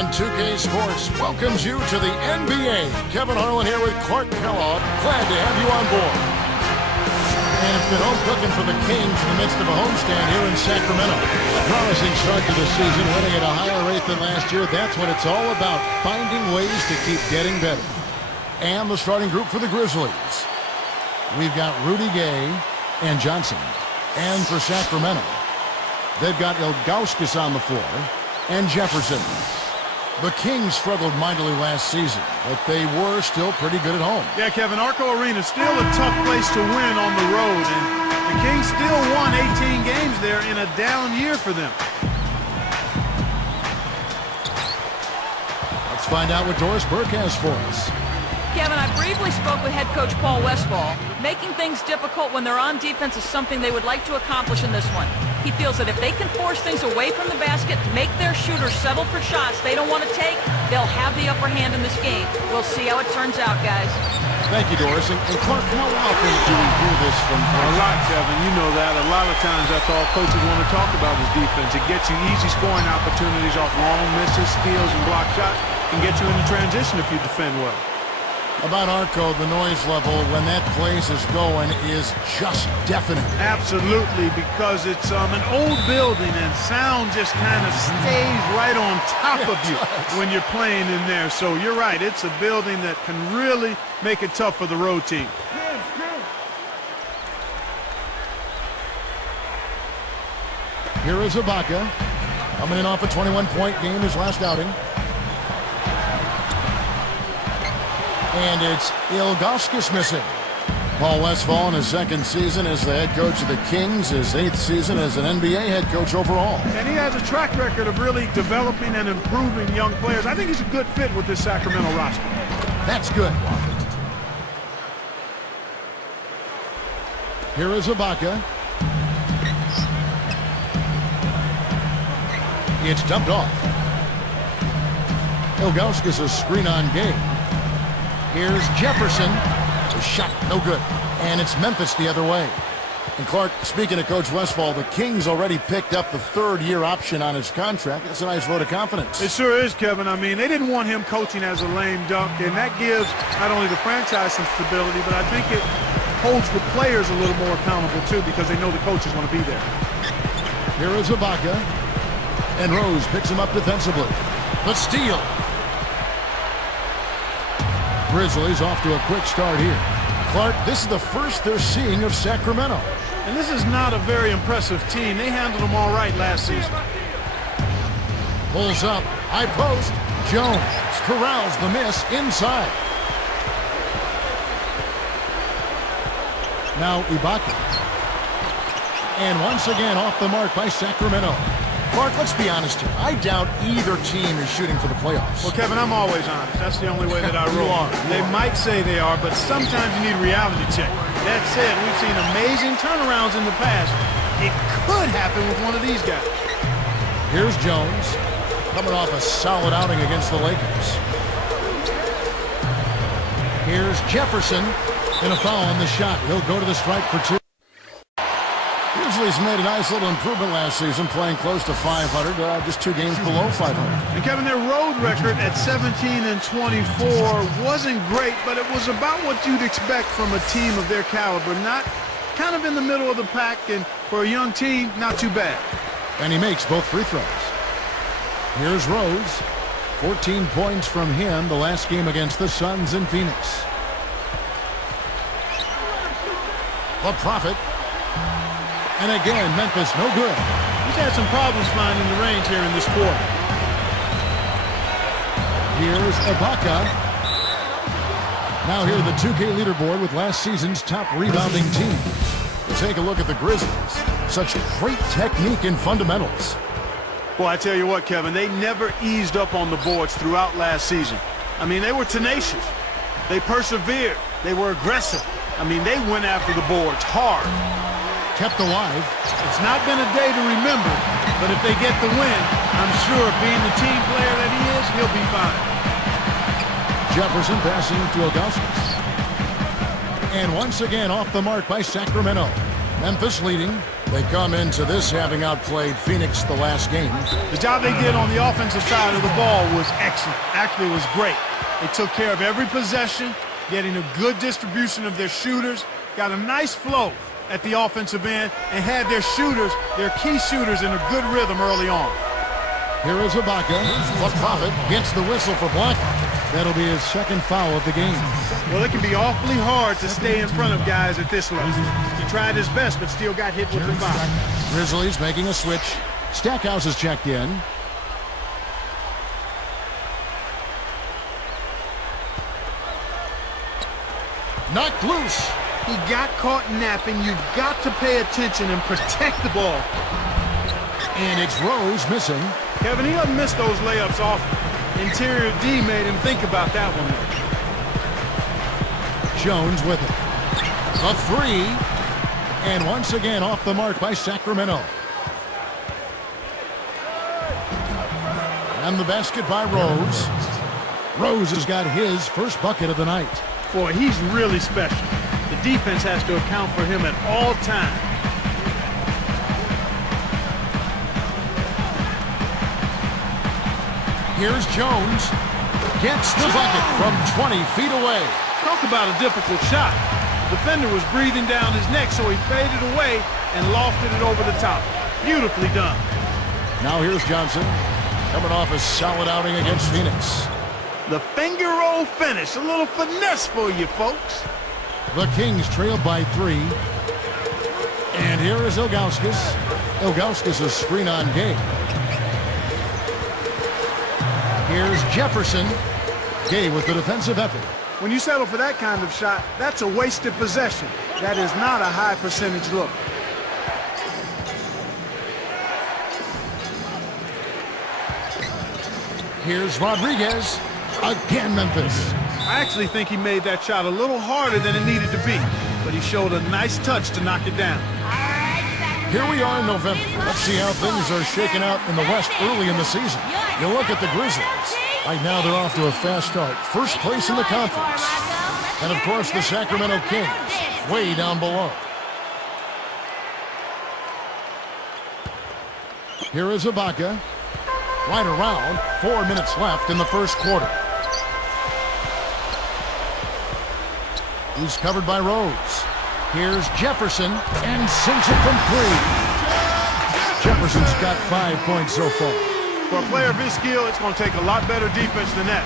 And 2K Sports welcomes you to the NBA. Kevin Harlan here with Clark Kellogg. Glad to have you on board. And it's been home cooking for the Kings in the midst of a homestand here in Sacramento. A promising start to the season, winning at a higher rate than last year. That's what it's all about, finding ways to keep getting better. And the starting group for the Grizzlies. We've got Rudy Gay and Johnson. And for Sacramento, they've got Ilgauskas on the floor and Jefferson. The Kings struggled mightily last season, but they were still pretty good at home. Yeah, Kevin, Arco Arena is still a tough place to win on the road, and the Kings still won 18 games there in a down year for them. Let's find out what Doris Burke has for us. Kevin, I briefly spoke with head coach Paul Westphal. Making things difficult when they're on defense is something they would like to accomplish in this one. He feels that if they can force things away from the basket, make their shooters settle for shots they don't want to take, they'll have the upper hand in this game. We'll see how it turns out, guys. Thank you, Doris. And Clark, how often do we hear this from A lot, Kevin. You know that. A lot of times that's all coaches want to talk about is defense. It gets you easy scoring opportunities off long misses, steals, and block shots, and get you into transition if you defend well. About Arco, the noise level when that place is going is just deafening. Absolutely, because it's an old building and sound just kind of stays right on top of you when you're playing in there. So you're right, it's a building that can really make it tough for the road team. Here is Ibaka, coming in off a 21-point game his last outing. And it's Ilgauskas missing. Paul Westphal in his second season as the head coach of the Kings, his 8th season as an NBA head coach overall. And he has a track record of really developing and improving young players. I think he's a good fit with this Sacramento roster. That's good. Here is Ibaka. It's dumped off. Ilgauskas a screen on game. Here's Jefferson. The shot, no good. And it's Memphis the other way. And Clark, speaking of Coach Westphal, the Kings already picked up the 3rd-year option on his contract. That's a nice vote of confidence. It sure is, Kevin. I mean, they didn't want him coaching as a lame duck, and that gives not only the franchise some stability, but I think it holds the players a little more accountable, too, because they know the coach is going to be there. Here is Ibaka. And Rose picks him up defensively. The steal. Grizzlies off to a quick start here. Clark, this is the first they're seeing of Sacramento. And this is not a very impressive team. They handled them all right last season. Pulls up, high post. Jones corrals the miss inside. Now Ibaka. And once again off the mark by Sacramento. Clark, let's be honest here. I doubt either team is shooting for the playoffs. Well, Kevin, I'm always honest. That's the only way that I roll. They might say they are, but sometimes you need a reality check. That said, we've seen amazing turnarounds in the past. It could happen with one of these guys. Here's Jones, coming off a solid outing against the Lakers. Here's Jefferson, and a foul on the shot. He'll go to the stripe for 2. Grizzlies made a nice little improvement last season, playing close to 500, just 2 games below 500. And Kevin, their road record at 17-24 wasn't great, but it was about what you'd expect from a team of their caliber. Not kind of in the middle of the pack, and for a young team, not too bad. And he makes both free throws. Here's Rose. 14 points from him the last game against the Suns in Phoenix. The Prophet. And again, Memphis no good. He's had some problems finding the range here in this quarter. Here's Ibaka. Now here the 2K leaderboard with last season's top rebounding team. We'll take a look at the Grizzlies. Such great technique and fundamentals. Well, I tell you what, Kevin, they never eased up on the boards throughout last season. I mean, they were tenacious. They persevered. They were aggressive. I mean, they went after the boards hard. Kept alive. It's not been a day to remember, but if they get the win, I'm sure being the team player that he is, he'll be fine. Jefferson passing to Ilgauskas. And once again off the mark by Sacramento. Memphis leading They come into this having outplayed Phoenix the last game. The job they did on the offensive side of the ball was excellent. Actually, it was great. They took care of every possession, getting a good distribution of their shooters, got a nice flow at the offensive end, and had their shooters, their key shooters, in a good rhythm early on. Here is Ibaka. Profit gets the whistle for blocking. That'll be his second foul of the game. Well, it can be awfully hard to stay in front of guys at this level. He tried his best, but still got hit with the foul. Grizzlies making a switch. Stackhouse is checked in. Knocked loose. He got caught napping. You've got to pay attention and protect the ball. And it's Rose missing. Kevin, he doesn't miss those layups often. Interior D made him think about that one. Jones with it. A three. And once again off the mark by Sacramento. And the basket by Rose. Rose has got his first bucket of the night. Boy, he's really special. The defense has to account for him at all times. Here's Jones. Gets the bucket from 20 feet away. Talk about a difficult shot. The defender was breathing down his neck, so he faded away and lofted it over the top. Beautifully done. Now here's Johnson, coming off a solid outing against Phoenix. The finger roll finish. A little finesse for you, folks. The Kings trail by 3. And here is Ilgauskas. Ilgauskas is screen on Gay. Here's Jefferson. Gay with the defensive effort. When you settle for that kind of shot, that's a wasted possession. That is not a high percentage look. Here's Rodriguez. Again, Memphis. I actually think he made that shot a little harder than it needed to be, but he showed a nice touch to knock it down. Here we are in November. Let's see how things are shaking out in the West early in the season. You look at the Grizzlies. Right now they're off to a fast start. First place in the conference. And of course the Sacramento Kings way down below. Here is Ibaka. Right around. 4 minutes left in the first quarter. He's covered by Rose. Here's Jefferson and sinks it from 3. Jefferson's got 5 points so far. For a player of his skill, it's going to take a lot better defense than that.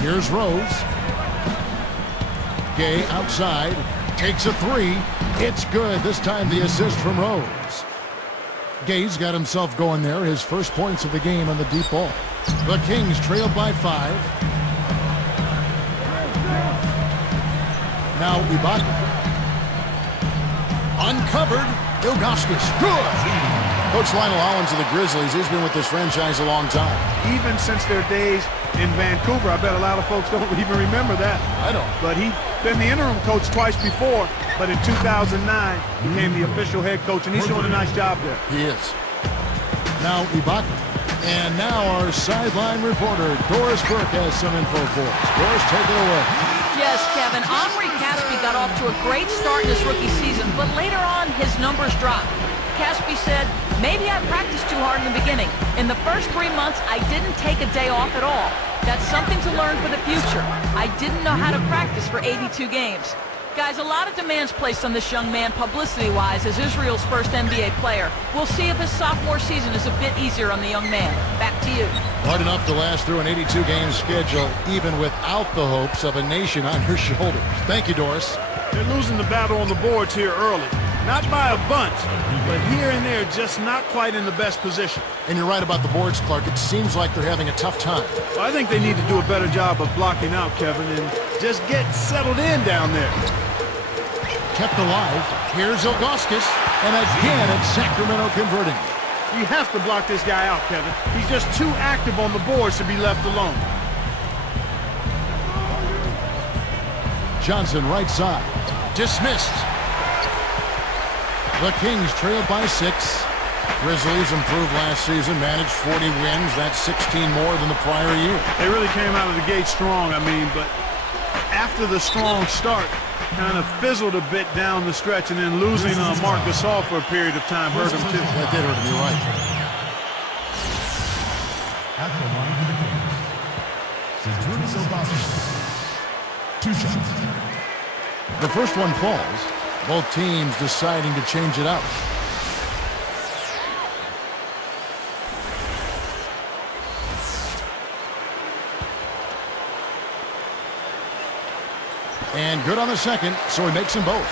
Here's Rose. Gay outside. Takes a 3. It's good. This time the assist from Rose. Gay's got himself going there. His first points of the game on the deep ball. The Kings trailed by 5. Now Ibaka. Uncovered. Ilgauskas. Good. Coach Lionel Hollins of the Grizzlies, he's been with this franchise a long time. Even since their days in Vancouver, I bet a lot of folks don't even remember that. I don't. But he's been the interim coach twice before, but in 2009, became the official head coach, and he's doing a nice job there. He is. Now Ibaka. And now our sideline reporter, Doris Burke, has some info for us. Doris, take it away. Yes, Kevin. Omri Caspi got off to a great start in his rookie season, but later on, his numbers dropped. Caspi said, maybe I practiced too hard in the beginning. In the first 3 months, I didn't take a day off at all. That's something to learn for the future. I didn't know how to practice for 82 games. Guys, a lot of demands placed on this young man publicity-wise as Israel's first NBA player. We'll see if his sophomore season is a bit easier on the young man. Back to you. Hard enough to last through an 82-game schedule, even without the hopes of a nation on your shoulders. Thank you, Doris. They're losing the battle on the boards here early. Not by a bunch, but here and there, just not quite in the best position. And you're right about the boards, Clark. It seems like they're having a tough time. Well, I think they need to do a better job of blocking out, Kevin, and just get settled in down there. Kept alive. Here's Ilgauskas. And again, it's Sacramento converting. You have to block this guy out, Kevin. He's just too active on the boards to be left alone. Johnson, right side. Dismissed. The Kings trailed by 6. Grizzlies improved last season, managed 40 wins. That's 16 more than the prior year. They really came out of the gate strong, but after the strong start, kind of fizzled a bit down the stretch, and then losing Marc Gasol for a period of time hurt him too. That did hurt him, you're right. At the line for the Kings, two shots. The first one falls. Both teams deciding to change it up. And good on the second, so he makes them both.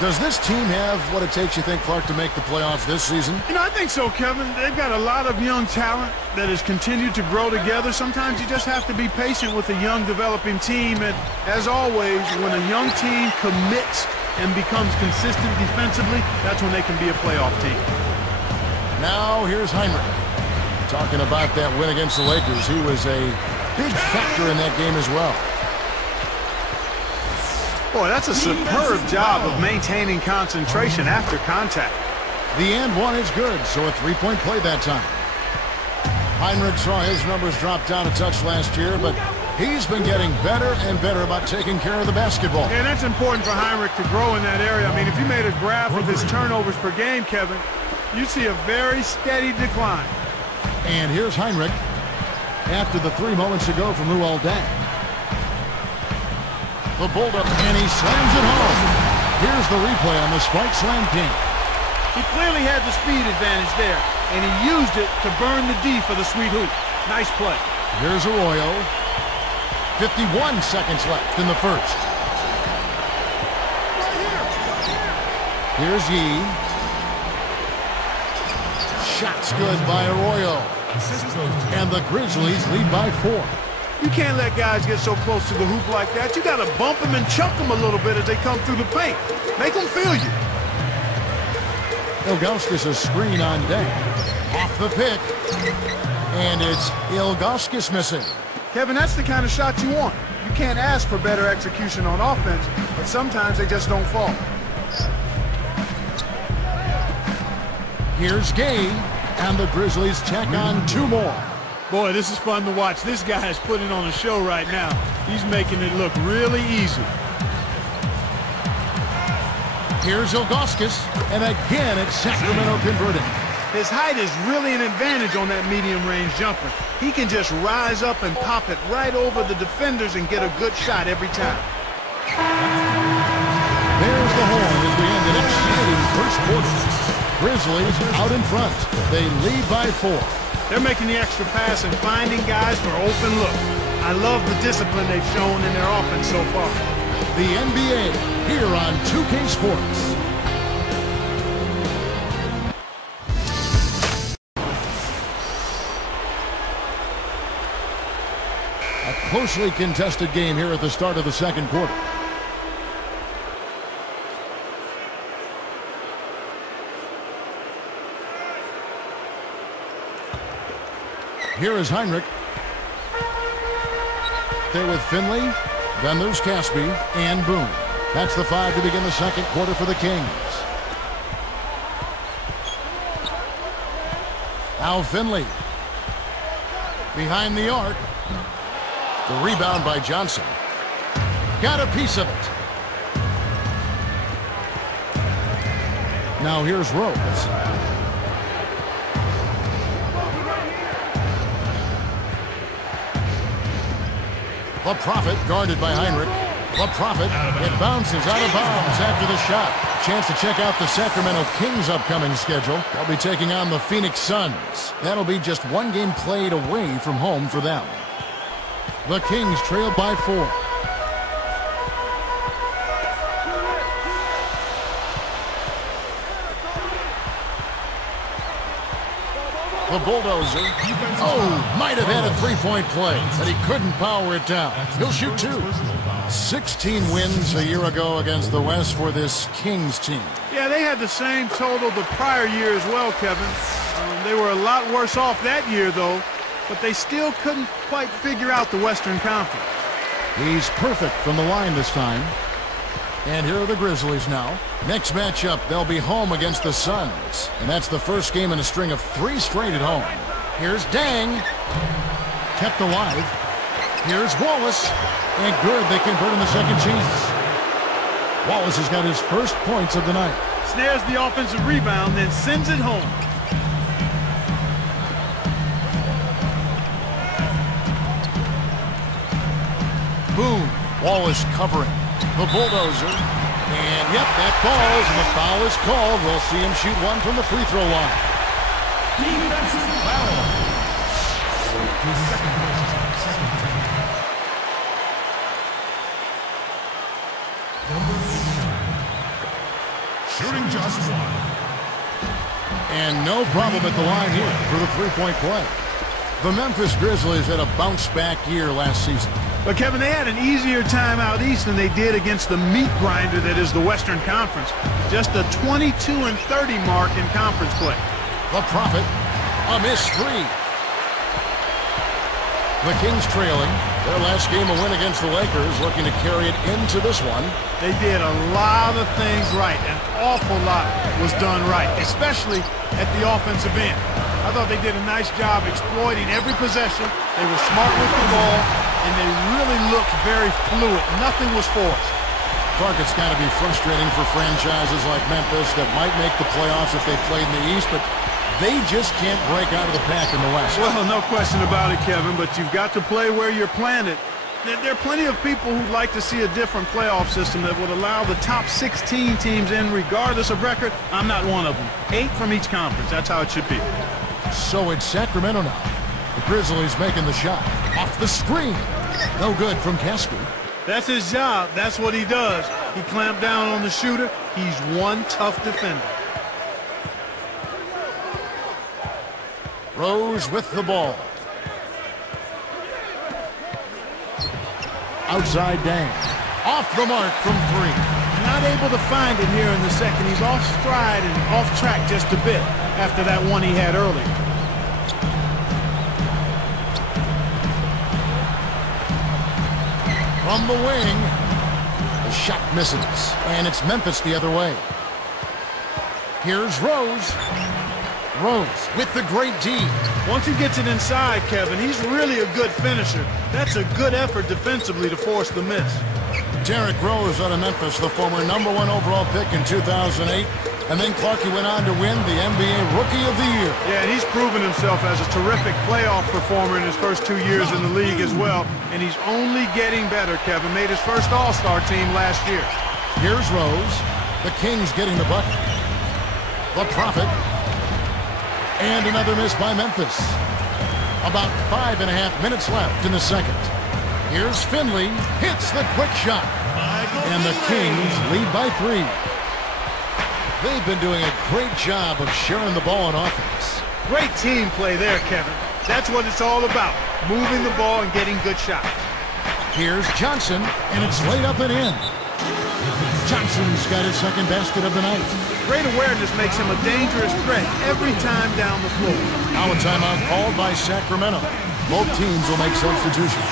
Does this team have what it takes, you think, Clark, to make the playoffs this season? You know, I think so, Kevin. They've got a lot of young talent that has continued to grow together. Sometimes you just have to be patient with a young developing team. And as always, when a young team commits and becomes consistent defensively, that's when they can be a playoff team. Now here's Heinrich. Talking about that win against the Lakers, he was a big factor in that game as well. Boy, that's a superb job of maintaining concentration after contact. The and one is good, so a three-point play that time. Heinrich saw his numbers drop down a touch last year, but he's been getting better and better about taking care of the basketball. And that's important for Heinrich to grow in that area. I mean, if you made a graph of his turnovers per game, Kevin, you see a very steady decline. And here's Heinrich after the 3 moments ago from Luol Deng. The Bulldog, and he slams it home. Here's the replay on the spike slam king. He clearly had the speed advantage there, and he used it to burn the D for the sweet hoop. Nice play. Here's Arroyo. 51 seconds left in the first. Here's Yee. Shots good by Arroyo. And the Grizzlies lead by 4. You can't let guys get so close to the hoop like that. You got to bump them and chuck them a little bit as they come through the paint. Make them feel you. Ilgauskas a screen on Deng. Off the pick. And it's Ilgauskas missing. Kevin, that's the kind of shot you want. You can't ask for better execution on offense, but sometimes they just don't fall. Here's Gay, and the Grizzlies tack on 2 more. Boy, this is fun to watch. This guy is putting on a show right now. He's making it look really easy. Here's Ilgauskas, and again it's Sacramento converting. His height is really an advantage on that medium-range jumper. He can just rise up and pop it right over the defenders and get a good shot every time. There's the horn as we end an exciting first quarter. Grizzlies out in front. They lead by 4. They're making the extra pass and finding guys for open look. I love the discipline they've shown in their offense so far. The NBA here on 2K Sports. A closely contested game here at the start of the second quarter. Here is Heinrich. There with Finley. Then there's Caspi and Boone. That's the 5 to begin the second quarter for the Kings. Now Finley. Behind the arc. The rebound by Johnson. Got a piece of it. Now here's Rose. The Prophet guarded by Heinrich. The Prophet, it bounces out of bounds after the shot. Chance to check out the Sacramento Kings' upcoming schedule. They'll be taking on the Phoenix Suns. That'll be just 1 game played away from home for them. The Kings trail by 4. The Bulldozer, might have had a 3-point play, but he couldn't power it down. He'll shoot 2. 16 wins a year ago against the West for this Kings team. Yeah, they had the same total the prior year as well, Kevin. They were a lot worse off that year, though, but they still couldn't quite figure out the Western Conference. He's perfect from the line this time. And here are the Grizzlies now. Next matchup, they'll be home against the Suns. And that's the first game in a string of 3 straight at home. Here's Deng. Kept alive. Here's Wallace. And good, they convert in the second chance. Wallace has got his first points of the night. Snares the offensive rebound, then sends it home. Boom. Wallace covering. The bulldozer. And, yep, that falls, and the foul is called. We'll see him shoot one from the free throw line. Defensive foul. His second team. Number 9. Shooting just one. And no problem at the line here for the three-point play. The Memphis Grizzlies had a bounce-back year last season. But, Kevin, they had an easier time out east than they did against the meat grinder that is the Western Conference. Just a 22-30 mark in conference play. The Prophet, a missed three. The Kings trailing. Their last game a win against the Lakers, looking to carry it into this one. They did a lot of things right. An awful lot was done right, especially at the offensive end. I thought they did a nice job exploiting every possession. They were smart with the ball, and they really looked very fluid. Nothing was forced. Clark, it's got to be frustrating for franchises like Memphis that might make the playoffs if they played in the East, but they just can't break out of the pack in the West. Well, no question about it, Kevin, but you've got to play where you're planted. There are plenty of people who'd like to see a different playoff system that would allow the top 16 teams in regardless of record. I'm not one of them. 8 from each conference. That's how it should be. So it's Sacramento now. The Grizzlies making the shot. Off the screen. No good from Caspi. That's his job. That's what he does. He clamped down on the shooter. He's one tough defender. Rose with the ball. Outside Dang. Off the mark from three. Not able to find it here in the second. He's off stride and off track just a bit after that one he had earlier. From the wing. The shot misses. And it's Memphis the other way. Here's Rose. Rose with the great D. Once he gets it inside, Kevin, he's really a good finisher. That's a good effort defensively to force the miss. Derrick Rose out of Memphis, the former #1 overall pick in 2008. And then Clarkie went on to win the NBA Rookie of the Year. Yeah, and he's proven himself as a terrific playoff performer in his first 2 years in the league as well. And he's only getting better, Kevin. Made his first All-Star team last year. Here's Rose. The Kings getting the bucket. The Prophet. And another miss by Memphis. About 5.5 minutes left in the second. Here's Finley. Hits the quick shot. And the Kings lead by 3. They've been doing a great job of sharing the ball on offense. Great team play there, Kevin. That's what it's all about. Moving the ball and getting good shots. Here's Johnson, and it's laid up and in. Johnson's got his second basket of the night. Great awareness makes him a dangerous threat every time down the floor. Now a timeout called by Sacramento. Both teams will make substitutions.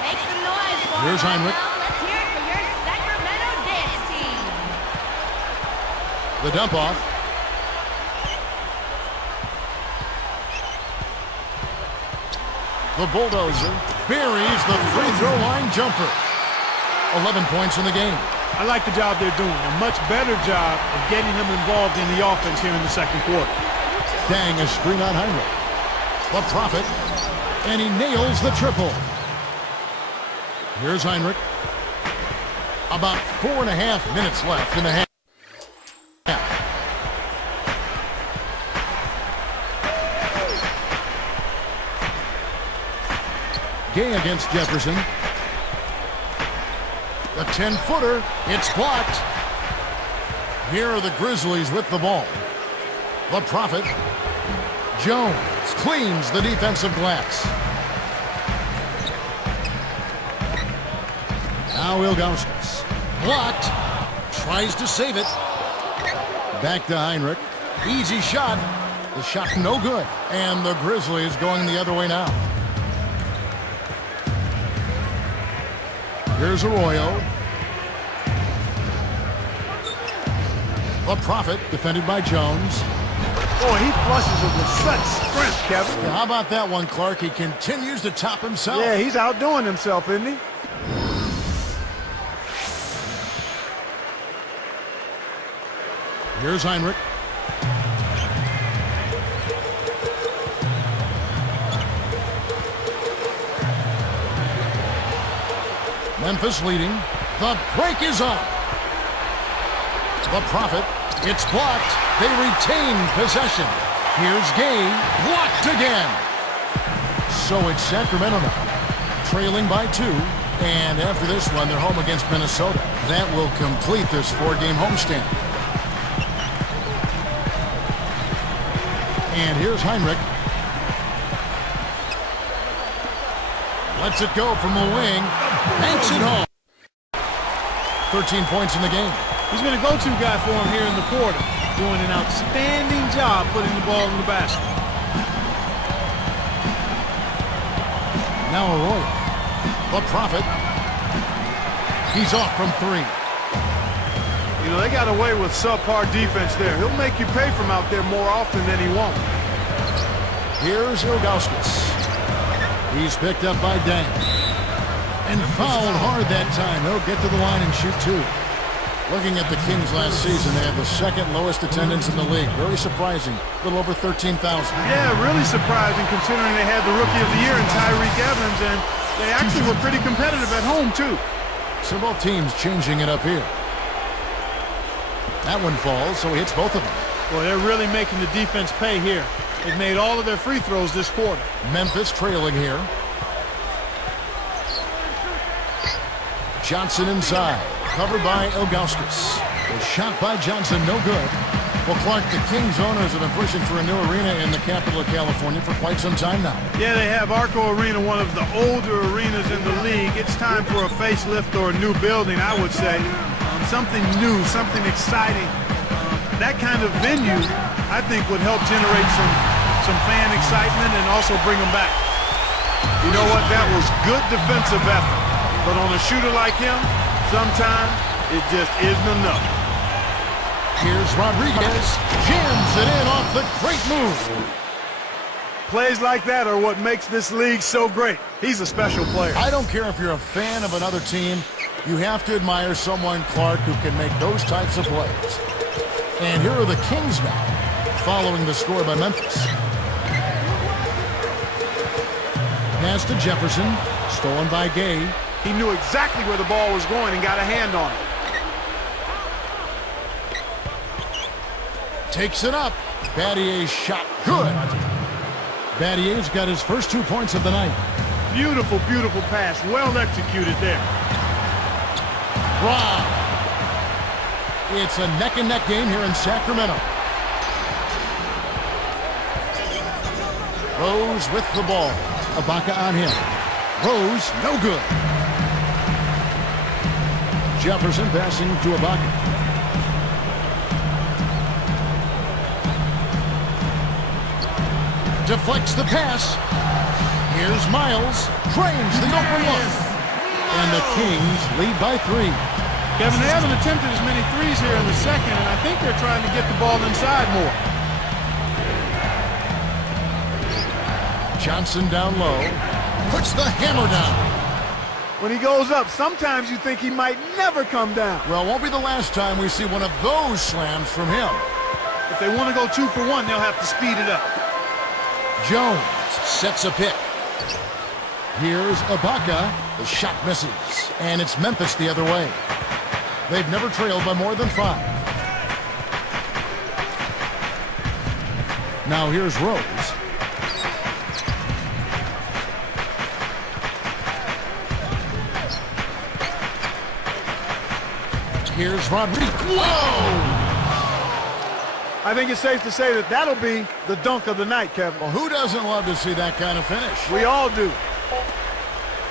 Make some noise, boys. Here's Heinrich. Let's hear it for your Sacramento dance team. The dump off. The bulldozer buries the free throw line jumper. 11 points in the game. I like the job they're doing. A much better job of getting him involved in the offense here in the second quarter. Dang, a screen on Heinrich. The Prophet. And he nails the triple. Here's Heinrich. About 4.5 minutes left in the half. Gay against Jefferson. The 10-footer, it's blocked. Here are the Grizzlies with the ball. The Prophet. Jones cleans the defensive glass. Now Ilgauskas. Blocked. Tries to save it. Back to Heinrich. Easy shot. The shot no good. And the Grizzlies going the other way now. Here's Arroyo. The Prophet, defended by Jones. Boy, he flushes it with such strength, Kevin. How about that one, Clark? He continues to top himself. Yeah, he's outdoing himself, isn't he? Here's Heinrich. Memphis leading. The break is on. The Prophet. It's blocked. They retain possession. Here's Gay. Blocked again. So it's Sacramento now, trailing by 2. And after this one, they're home against Minnesota. That will complete this 4-game homestand. And here's Heinrich. Lets it go from the wing. Banks it home. 13 points in the game. He's been a go-to guy for him here in the quarter. Doing an outstanding job putting the ball in the basket. Now Arroyo. The Prophet. He's off from 3. You know, they got away with subpar defense there. He'll make you pay from out there more often than he won't. Here's Ilgauskas. He's picked up by Dang. And fouled hard that time. He'll get to the line and shoot 2. Looking at the Kings last season, they had the 2nd lowest attendance in the league. Very surprising. A little over 13,000. Yeah, really surprising considering they had the Rookie of the Year in Tyreke Evans, and they actually were pretty competitive at home, too. So both teams changing it up here. That one falls, so he hits both of them. Boy, they're really making the defense pay here. They've made all of their free throws this quarter. Memphis trailing here. Johnson inside. Covered by Ilgauskas. The shot by Johnson, no good. Well, Clark, the Kings owners have been pushing for a new arena in the capital of California for quite some time now. Yeah, they have Arco Arena, one of the older arenas in the league. It's time for a facelift or a new building, I would say. Something new, something exciting. That kind of venue, I think, would help generate some fan excitement and also bring them back. You know what? That was good defensive effort. But on a shooter like him, sometimes it just isn't enough. Here's Rodriguez. Jams it in off the great move. Plays like that are what makes this league so great. He's a special player. I don't care if you're a fan of another team. You have to admire someone, Clark, who can make those types of plays. And here are the Kings now, following the score by Memphis. Pass to Jefferson, stolen by Gay. He knew exactly where the ball was going and got a hand on it. Takes it up. Battier's shot good. Battier's got his first 2 points of the night. Beautiful, beautiful pass. Well executed there. Wow. It's a neck-and-neck game here in Sacramento. Rose with the ball. Ibaka on him. Rose, no good. Jefferson passing to Ibaka. Deflects the pass. Here's Miles. Trains the open look. And the Kings lead by 3. Kevin, they haven't attempted as many threes here in the second, and I think they're trying to get the ball inside more. Johnson down low. Puts the hammer down. When he goes up, sometimes you think he might never come down. Well, it won't be the last time we see one of those slams from him. If they want to go 2 for 1, they'll have to speed it up. Jones sets a pick. Here's Ibaka. The shot misses. And it's Memphis the other way. They've never trailed by more than 5. Now here's Rose. Here's Rodriguez. Whoa! I think it's safe to say that that'll be the dunk of the night, Kevin. Well, who doesn't love to see that kind of finish? We all do.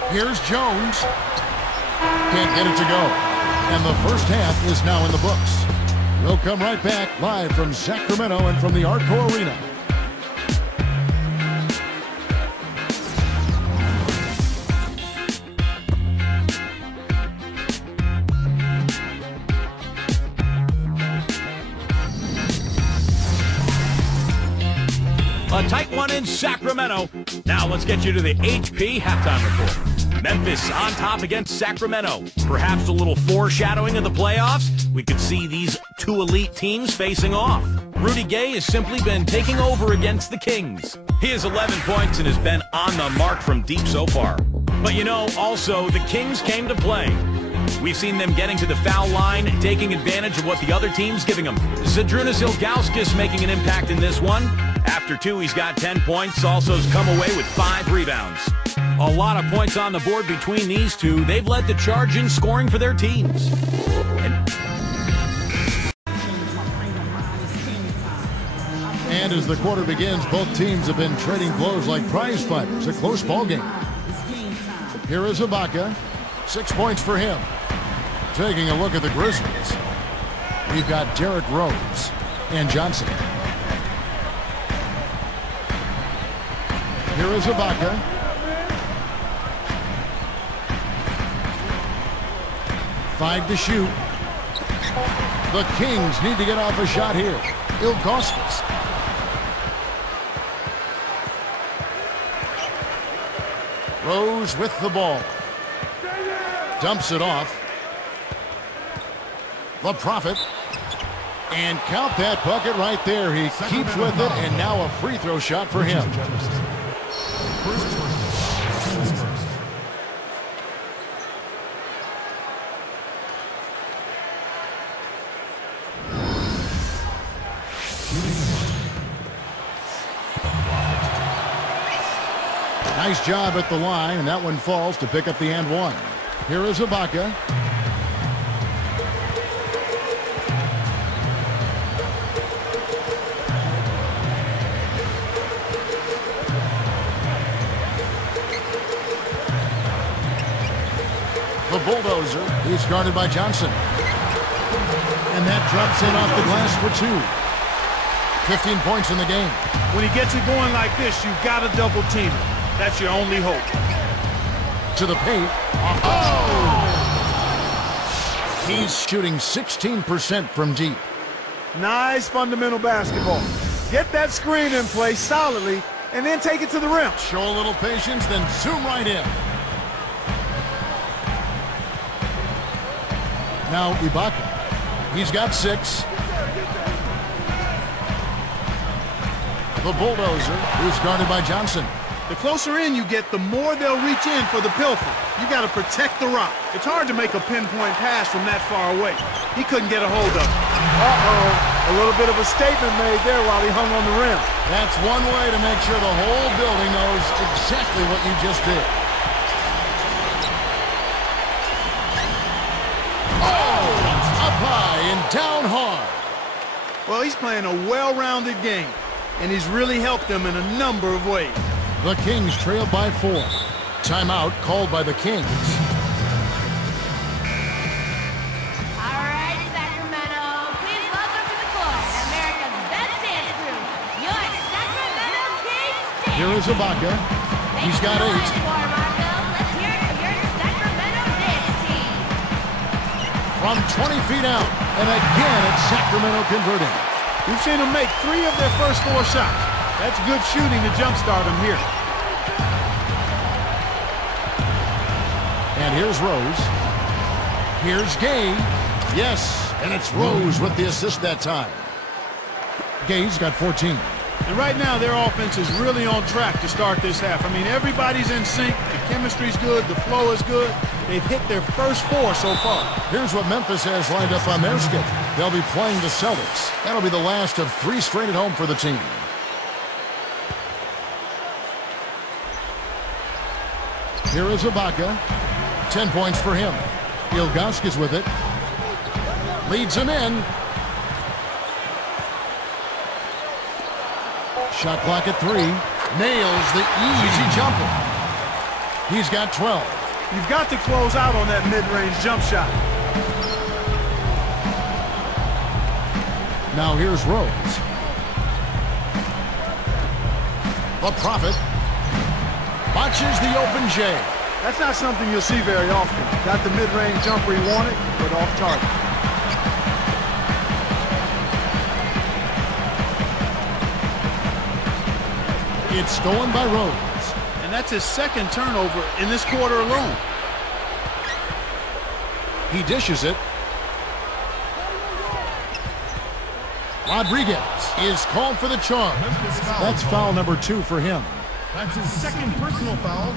Here's Jones. Can't get it to go. And the first half is now in the books. We'll come right back live from Sacramento and from the Arco Arena. A tight one in Sacramento. Now let's get you to the HP halftime report. Memphis on top against Sacramento. Perhaps a little foreshadowing of the playoffs. We could see these two elite teams facing off. Rudy Gay has simply been taking over against the Kings. He has 11 points and has been on the mark from deep so far. But you know, also, the Kings came to play. We've seen them getting to the foul line, taking advantage of what the other team's giving them. Zydrunas Ilgauskas making an impact in this one. After two, he's got 10 points. Also has come away with 5 rebounds. A lot of points on the board between these two. They've led the charge in scoring for their teams. And as the quarter begins, both teams have been trading blows like prize fighters. A close ball game. Here is Ibaka. 6 points for him. Taking a look at the Grizzlies. We've got Derrick Rose and Johnson. Here is Ibaka. Five to shoot. The Kings need to get off a shot here. Ilgauskas. Rose with the ball. Dumps it off. The Prophet. And count that bucket right there. He keeps with it, and now a free throw shot for him. Nice job at the line, and that one falls to pick up the and one. Here is Ibaka. The bulldozer. He's guarded by Johnson. And that drops in off the glass for 2. 15 points in the game. When he gets it going like this, you've got to double team him. That's your only hope. To the paint. Oh! He's shooting 16% from deep. Nice fundamental basketball. Get that screen in place solidly, and then take it to the rim. Show a little patience, then zoom right in. Now Ibaka. He's got 6. The bulldozer, who's guarded by Johnson. The closer in you get, the more they'll reach in for the pilfer. You got to protect the rock. It's hard to make a pinpoint pass from that far away. He couldn't get a hold of it. Uh-oh. A little bit of a statement made there while he hung on the rim. That's one way to make sure the whole building knows exactly what you just did. Oh! Up high and down hard. Well, he's playing a well-rounded game, and he's really helped them in a number of ways. The Kings trail by 4. Timeout called by the Kings. All right, Sacramento. Please welcome to the court, America's best dance group, your Sacramento Kings. Here is Ibaka. He's got 8. Let's hear it for your Sacramento dance team. From 20 feet out. And again, it's Sacramento converting. We've seen them make 3 of their first 4 shots. That's good shooting to jumpstart them here. And here's Rose. Here's Gay. Yes, and it's Rose with the assist that time. Gay's got 14. And right now, their offense is really on track to start this half. I mean, everybody's in sync. The chemistry's good. The flow is good. They've hit their first 4 so far. Here's what Memphis has lined up on their schedule. They'll be playing the Celtics. That'll be the last of 3 straight at home for the team. Here is Ibaka. 10 points for him. Ilgauskas with it. Leads him in. Shot clock at 3. Nails the easy jumper. He's got 12. You've got to close out on that mid-range jump shot. Now here's Rose. The Prophet. Watches the open J. That's not something you'll see very often. Got the mid-range jumper he wanted, but off target. It's stolen by Rose. And that's his second turnover in this quarter alone. He dishes it. Rodriguez is called for the charge. That's foul number 2 for him. That's his second personal foul.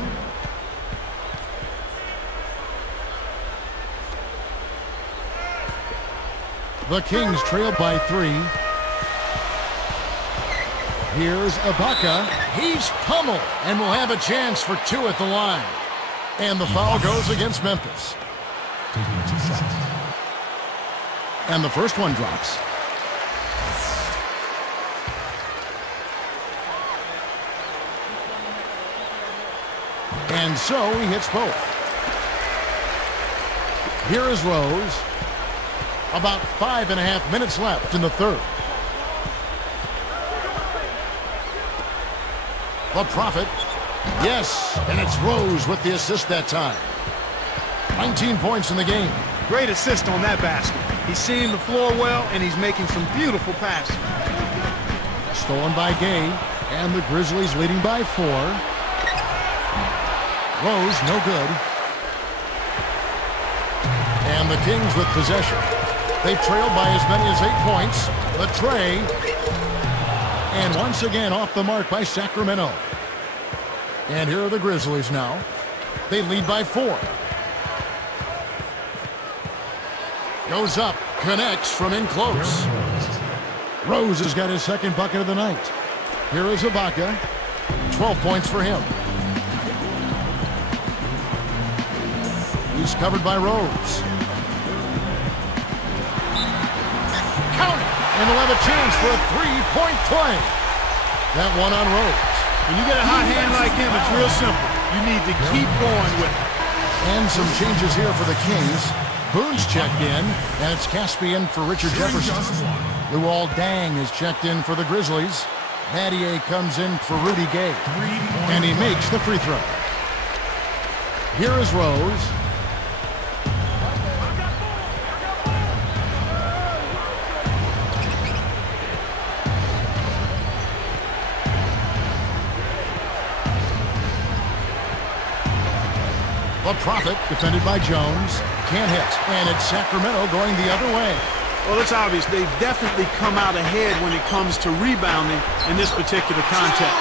The Kings trail by 3. Here's Ibaka. He's pummeled and will have a chance for 2 at the line. And the foul goes against Memphis. Taking 2 shots. And the first one drops. And so he hits both. Here is Rose. About 5.5 minutes left in the third. The Prophet. Yes, and it's Rose with the assist that time. 19 points in the game. Great assist on that basket. He's seeing the floor well, and he's making some beautiful passes. Stolen by Gay, and the Grizzlies leading by 4. Rose, no good. And the Kings with possession. They trailed by as many as 8 points. The tray. And once again off the mark by Sacramento. And here are the Grizzlies now. They lead by 4. Goes up, connects from in close. Rose has got his second bucket of the night. Here is Ibaka. 12 points for him. He's covered by Rose. Count it! And he'll have a chance for a 3-point play. That one on Rose. When you get a hot hand like him, it's real simple. You need to keep going with it. And some changes here for the Kings. Boone's checked in, and it's Caspian for Richard Jefferson. Luol Deng is checked in for the Grizzlies. Battier comes in for Rudy Gay. And he makes the free throw. Here is Rose. The Prophet, defended by Jones, can't hit. And it's Sacramento going the other way. Well, it's obvious they've definitely come out ahead when it comes to rebounding in this particular contest.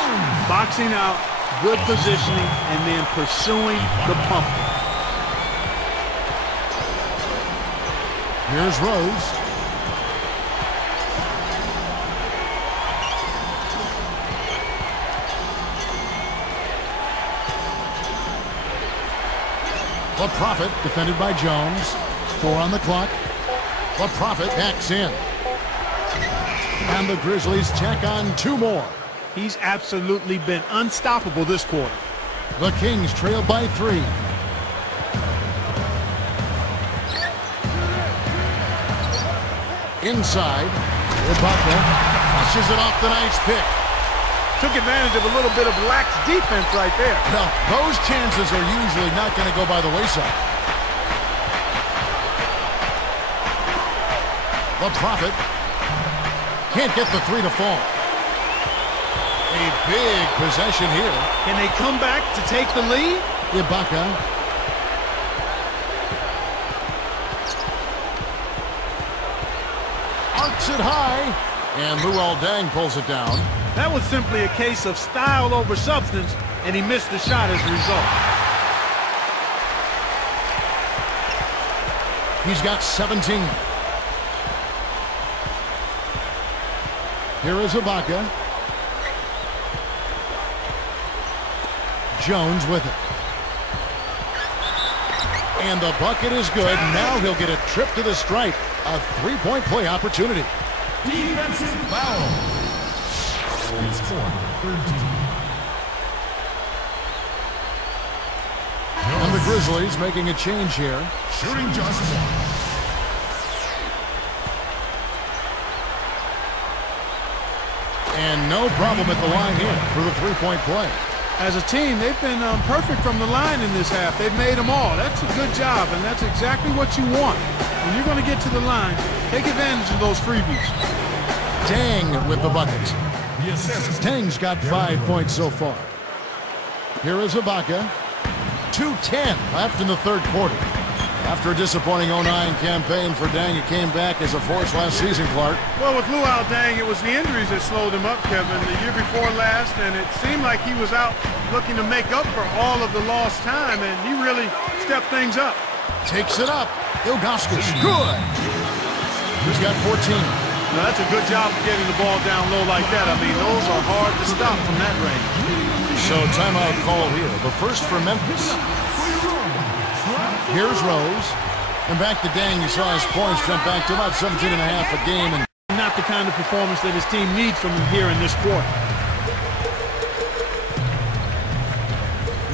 Boxing out, good positioning, and then pursuing the pump. Here's Rose. The Prophet, defended by Jones. 4 on the clock. The Prophet backs in. And the Grizzlies tack on 2 more. He's absolutely been unstoppable this quarter. The Kings trail by 3. Inside. Ibaka flushes it off the nice pick. Took advantage of a little bit of lax defense right there. No, those chances are usually not going to go by the wayside. The Prophet can't get the 3 to fall. A big possession here. Can they come back to take the lead? Ibaka. Arcs it high. And Luol Deng pulls it down. That was simply a case of style over substance, and he missed the shot as a result. He's got 17. Here is Ibaka. Jones with it. And the bucket is good. Now he'll get a trip to the stripe. A 3-point play opportunity. Defensive foul. It's 4-13. And the Grizzlies making a change here. Shooting just 1. And no problem at the line here for the 3-point play. As a team, they've been perfect from the line in this half. They've made them all. That's a good job, and that's exactly what you want. When you're going to get to the line, take advantage of those freebies. Deng with the bucket. The assist. Deng's got 5 points so far. Here is Ibaka. 2:10 left in the third quarter. After a disappointing 09 campaign for Dang, he came back as a force last season, Clark. Well, with Luau Dang, it was the injuries that slowed him up, Kevin, the year before last, and it seemed like he was out looking to make up for all of the lost time, and he really stepped things up. Takes it up. Ilgauskas, good. He's got 14. Now, that's a good job of getting the ball down low like that. I mean, those are hard to stop from that range. So timeout call here. The first for Memphis. Here's Rose. And back to Dang. You saw his points jump back to about 17 and a half a game. And not the kind of performance that his team needs from him here in this quarter.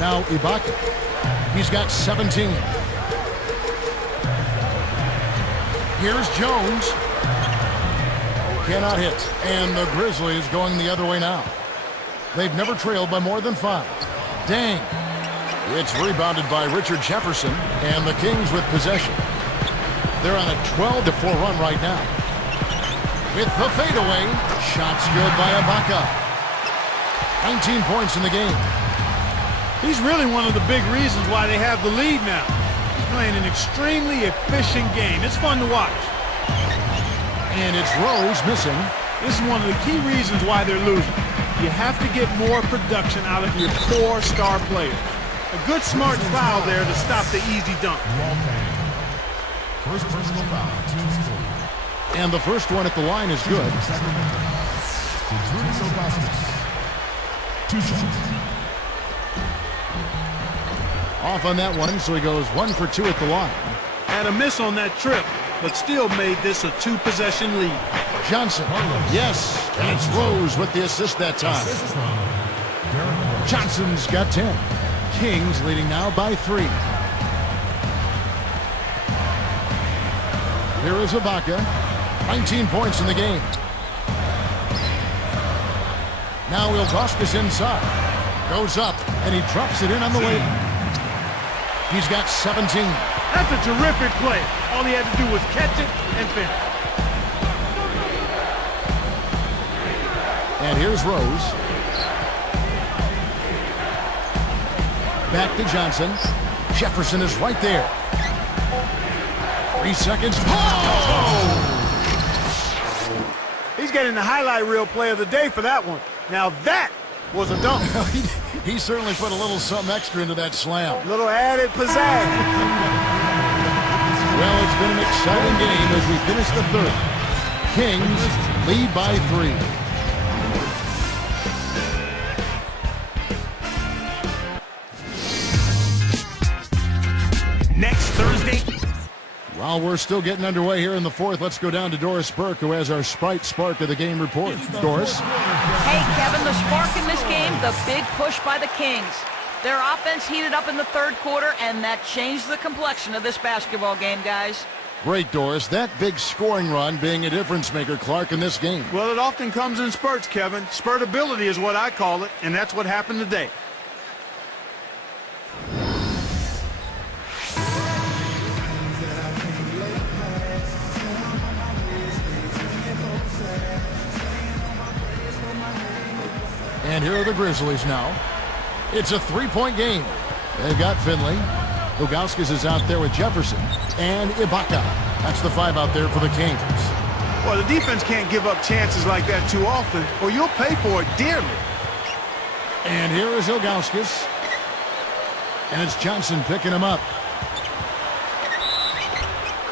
Now Ibaka. He's got 17. Here's Jones. Cannot hit. And the Grizzlies going the other way now. They've never trailed by more than 5. Dang. It's rebounded by Richard Jefferson, and the Kings with possession. They're on a 12-4 run right now. With the fadeaway, shots good by Ibaka. 19 points in the game. He's really one of the big reasons why they have the lead now. He's playing an extremely efficient game. It's fun to watch. And it's Rose missing. This is one of the key reasons why they're losing. You have to get more production out of your core star players. A good, smart foul there to stop the easy dunk. First personal foul, team score. And the first one at the line is good. Two shots. Off on that one, so he goes 1 for 2 at the line. Had a miss on that trip, but still made this a 2-possession lead. Johnson, yes, and it's Rose with the assist that time. Johnson's got 10. Kings leading now by 3. Here is Ibaka. 19 points in the game. Now Ilgauskas inside. Goes up, and he drops it in on the way. He's got 17. That's a terrific play. All he had to do was catch it and finish. And here's Rose. Back to Johnson. Jefferson is right there. 3 seconds. Oh! He's getting the highlight reel play of the day for that one. Now that was a dunk. He certainly put a little something extra into that slam. Little added pizzazz. Well, it's been an exciting game as we finish the third. Kings lead by 3. Next Thursday. While we're still getting underway here in the fourth, let's go down to Doris Burke, who has our Sprite Spark of the Game report. Doris? Hey, Kevin, the spark in this game, the big push by the Kings. Their offense heated up in the third quarter, and that changed the complexion of this basketball game, guys. Great, Doris. That big scoring run being a difference maker, Clark, in this game. Well, it often comes in spurts, Kevin. Spurtability is what I call it, and that's what happened today. And here are the Grizzlies now. It's a 3-point game. They've got Finley. Ilgauskas is out there with Jefferson. And Ibaka. That's the 5 out there for the Kings. Well, the defense can't give up chances like that too often, or you'll pay for it dearly. And here is Ilgauskas. And it's Johnson picking him up.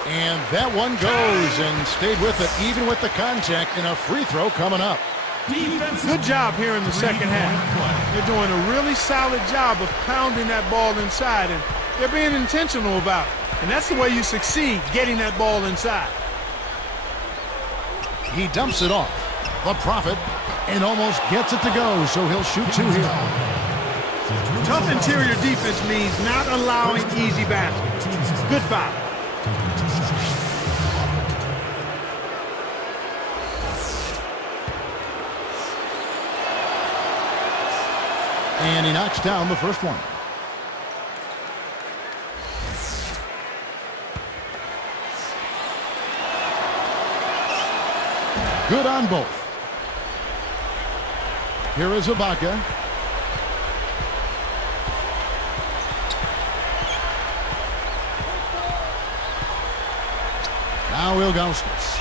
And that one goes and stayed with it, even with the contact, and a free throw coming up. Good job here in the second half. They're doing a really solid job of pounding that ball inside, and they're being intentional about it. And that's the way you succeed, getting that ball inside. He dumps it off. The Prophet, and almost gets it to go, so he'll shoot 2 here. Tough interior defense means not allowing easy baskets. Good foul. And he knocks down the first one. Good on both. Here is Ibaka. Now Ilgauskas.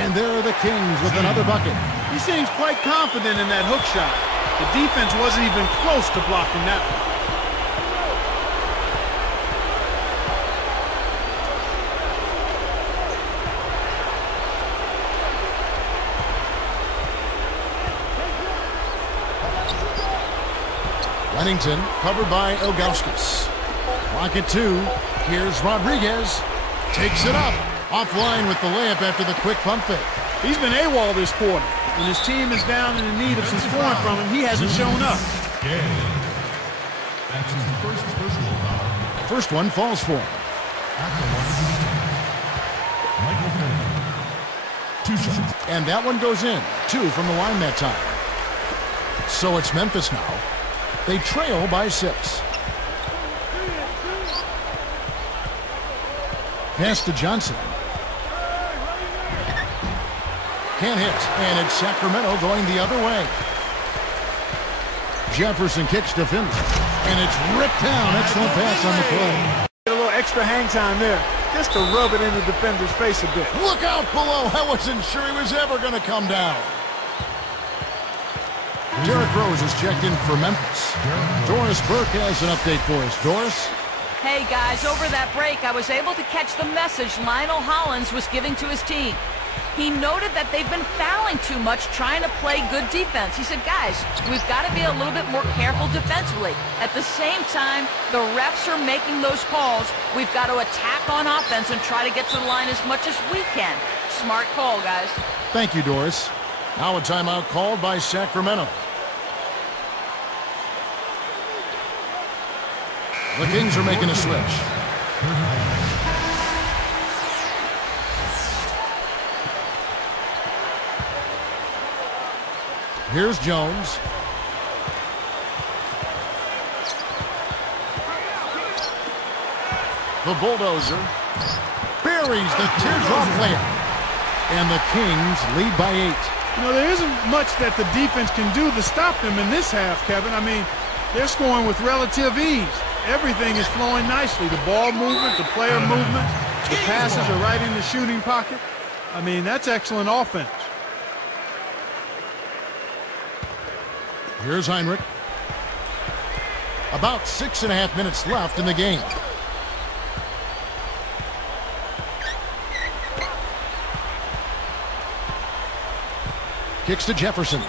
And there are the Kings with another bucket. He seems quite confident in that hook shot. The defense wasn't even close to blocking that one. Pennington covered by Ilgauskas. Clock at 2. Here's Rodriguez. Takes it up. Offline with the layup after the quick pump fake. He's been AWOL this quarter. When his team is down and in need of some scoring from him, he hasn't shown up. That's his first personal foul. First one falls for him. Michael Finley. 2 shots. And that one goes in. 2 from the line that time. So it's Memphis now. They trail by 6. Pass to Johnson. Can't hit, and it's Sacramento going the other way. Jefferson kicks to Finley, and it's ripped down. Excellent pass on the play. Get a little extra hang time there, just to rub it in the defender's face a bit. Look out below. I wasn't sure he was ever going to come down. Derrick Rose is checked in for Memphis. Doris Burke has an update for us. Doris? Hey guys, over that break, I was able to catch the message Lionel Hollins was giving to his team. He noted that they've been fouling too much trying to play good defense. He said, guys, we've got to be a little bit more careful defensively. At the same time, the refs are making those calls. We've got to attack on offense and try to get to the line as much as we can. Smart call, guys. Thank you, Doris. Now a timeout called by Sacramento. The Kings are making a switch. Here's Jones. The bulldozer buries the teardrop layup. And the Kings lead by 8. You know, there isn't much that the defense can do to stop them in this half, Kevin. I mean, they're scoring with relative ease. Everything is flowing nicely. The ball movement, the player movement, the passes are right in the shooting pocket. I mean, that's excellent offense. Here's Heinrich. About 6.5 minutes left in the game. Kicks to Jefferson.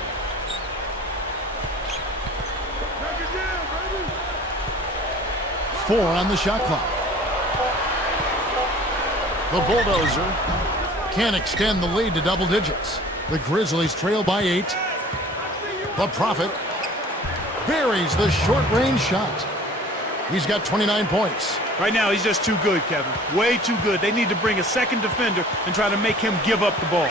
Four on the shot clock. The bulldozer can't extend the lead to double digits. The Grizzlies trail by 8. The Prophet buries the short-range shot. He's got 29 points. Right now, he's just too good, Kevin. Way too good. They need to bring a second defender and try to make him give up the ball.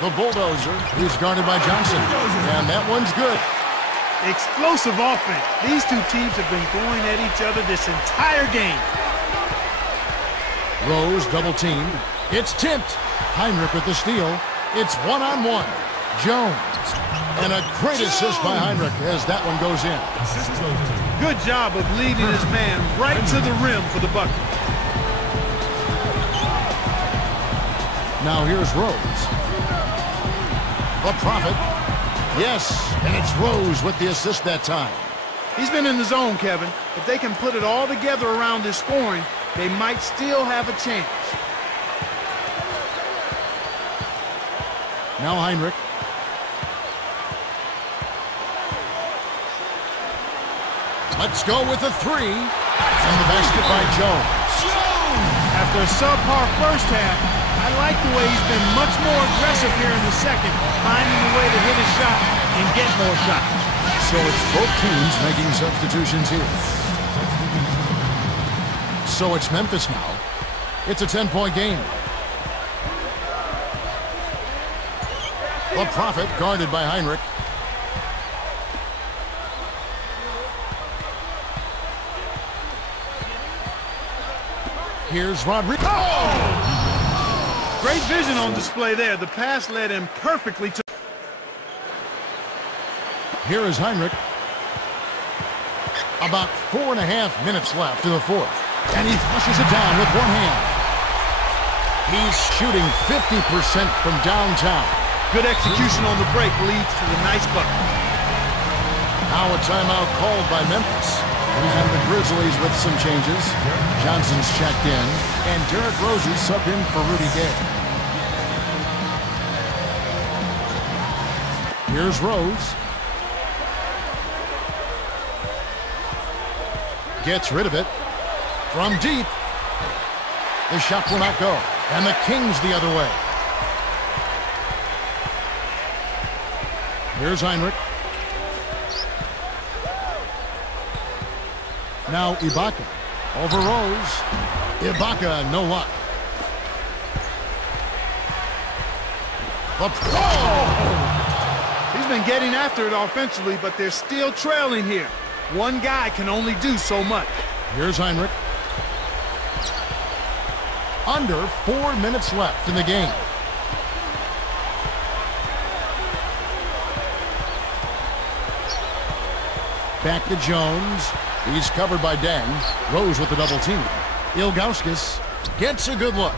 The bulldozer is guarded by Johnson. And that one's good. Explosive offense. These two teams have been going at each other this entire game. Rose double-teamed. It's tipped. Heinrich with the steal. It's one-on-one. Jones. And a great assist by Heinrich as that one goes in. Good job of leading his man right to the rim for the bucket. Now here's Rose. The Prophet. Yes, and it's Rose with the assist that time. He's been in the zone, Kevin. If they can put it all together around his scoring, they might still have a chance. Now Heinrich. Let's go with a 3. And the basket by Jones. After a subpar first half, I like the way he's been much more aggressive here in the second, finding a way to hit his shot and get more shots. So it's both teams making substitutions here. So it's Memphis now. It's a 10-point game. The Prophet guarded by Heinrich. Here's Rodriguez. Oh! Great vision on display there. The pass led him perfectly to... Here is Heinrich. About 4.5 minutes left in the fourth. And he flushes it down with one hand. He's shooting 50% from downtown. Good execution on the break leads to the nice bucket. Now a timeout called by Memphis. And the Grizzlies with some changes. Johnson's checked in. And Derrick Rose is subbed in for Rudy Gay. Here's Rose. Gets rid of it. From deep. The shot will not go. And the Kings the other way. Here's Heinrich. Now Ibaka. Over Rose. Ibaka, no luck. He's been getting after it offensively, but they're still trailing here. One guy can only do so much. Here's Heinrich. Under 4 minutes left in the game. Back to Jones. He's covered by Deng. Rose with the double team. Ilgauskas gets a good look.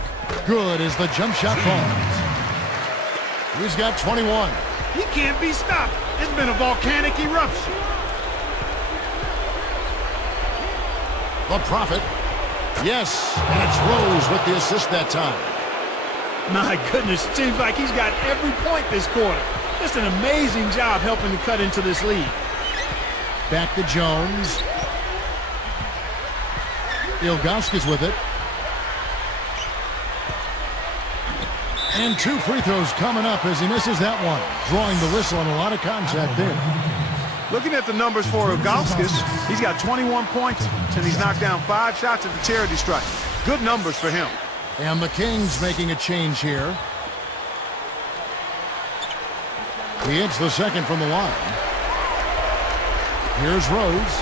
Good as the jump shot falls. He's got 21. He can't be stopped. It's been a volcanic eruption. The Prophet. Yes, and it's Rose with the assist that time. My goodness, it seems like he's got every point this quarter. Just an amazing job helping to cut into this lead. Back to Jones. Ilgauskas with it. And 2 free throws coming up as he misses that one. Drawing the whistle and a lot of contact there. Looking at the numbers for Ilgauskas, he's got 21 points and he's knocked down 5 shots at the charity stripe. Good numbers for him. And the Kings making a change here. He hits the second from the line. Here's Rose.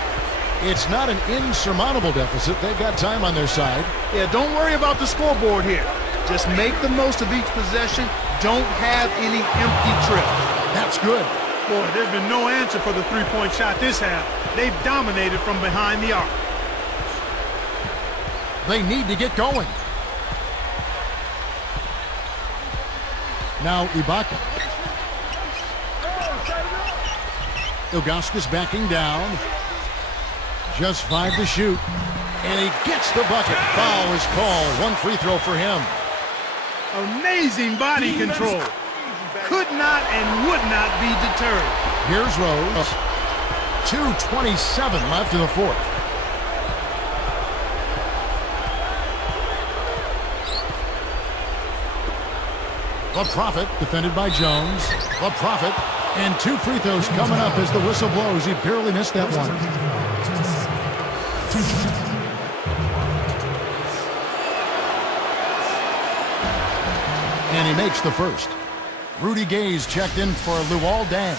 It's not an insurmountable deficit. They've got time on their side. Yeah, don't worry about the scoreboard here. Just make the most of each possession. Don't have any empty trips. That's good. Boy, there's been no answer for the three-point shot this half. They've dominated from behind the arc. They need to get going. Now Ibaka. Ilgauskas backing down. Just 5 to shoot. And he gets the bucket. Foul is called. 1 free throw for him. Amazing body control. Could not and would not be deterred. Here's Rose. 2:27 left in the fourth. The Prophet, defended by Jones. The Prophet. And 2 free throws coming up as the whistle blows. He barely missed that one. And he makes the first. Rudy Gay's checked in for Luol Deng.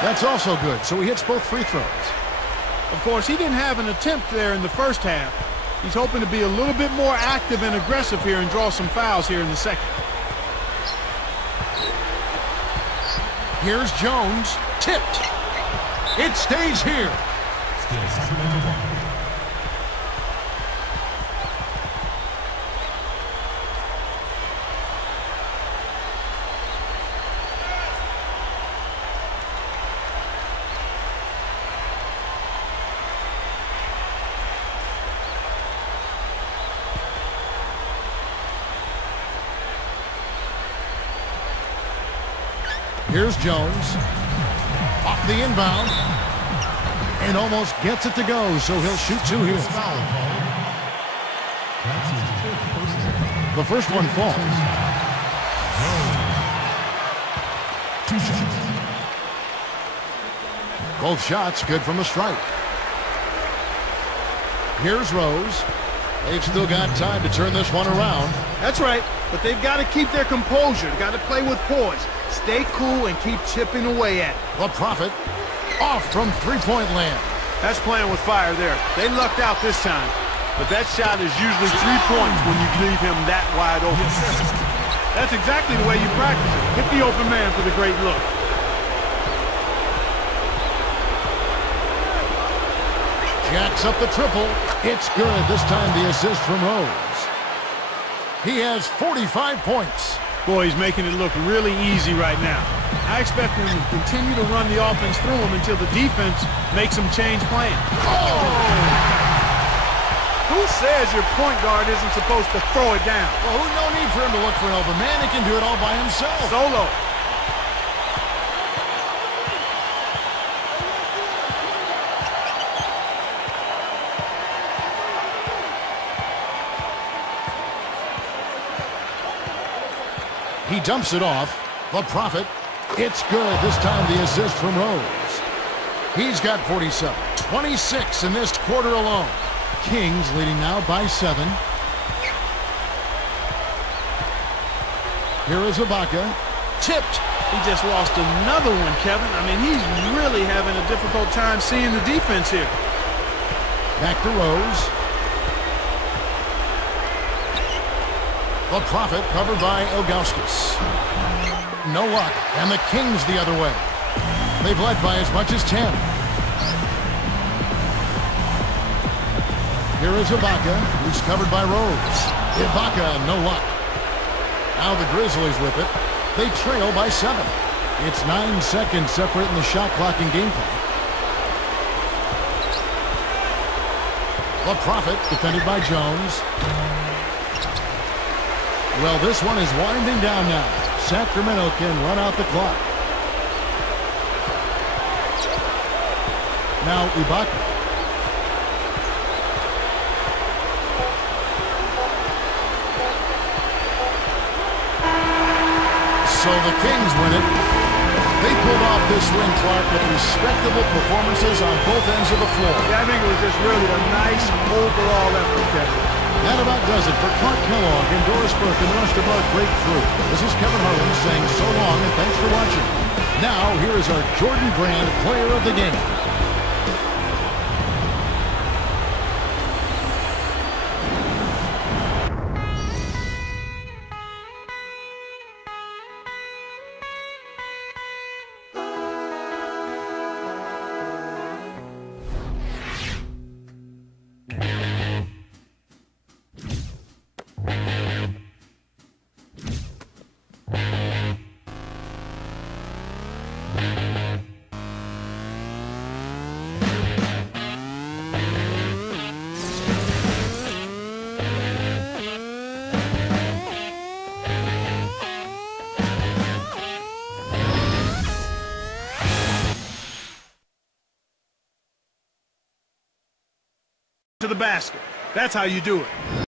That's also good, so he hits both free throws. Of course, he didn't have an attempt there in the first half. He's hoping to be a little bit more active and aggressive here and draw some fouls here in the second. Here's Jones. Tipped. It stays here. Here's Jones. Off the inbound. And almost gets it to go, so he'll shoot 2 here. The first one falls. 2 shots. Both shots good from the stripe. Here's Rose. They've still got time to turn this one around. That's right, but they've got to keep their composure. Got to play with poise. Stay cool and keep chipping away at it. The Prophet off from three-point land. That's playing with fire there. They lucked out this time, but that shot is usually 3 points when you leave him that wide open. That's exactly the way you practice it. Hit the open man for the great look. Jacks up the triple. It's good. This time the assist from Rose. He has 45 points. Boy, he's making it look really easy right now. I expect him to continue to run the offense through him until the defense makes him change plans. Oh! Who says your point guard isn't supposed to throw it down? Well, no need for him to look for an open man. He can do it all by himself. Solo. He dumps it off. The Prophet. It's good. This time the assist from Rose. He's got 47. 26 in this quarter alone. Kings leading now by 7. Here is Ibaka. Tipped. He just lost another one, Kevin. I mean, he's really having a difficult time seeing the defense here. Back to Rose. The Prophet covered by Ilgauskas. No luck, and the Kings the other way. They've led by as much as 10. Here is Ibaka, who's covered by Rose. Ibaka, no luck. Now the Grizzlies with it. They trail by 7. It's 9 seconds separating the shot clock and game clock. The Prophet defended by Jones. Well, this one is winding down now. Sacramento can run out the clock. Now Ibaka. So the Kings win it. They pulled off this win, Clark, with respectable performances on both ends of the floor. Yeah, I think it was just really a nice overall effort, Kevin. That about does it for Clark Kellogg and Doris Burke and the rest of our great crew. This is Kevin Harlan saying so long and thanks for watching. Now, here is our Jordan Brand Player of the Game. To the basket. That's how you do it.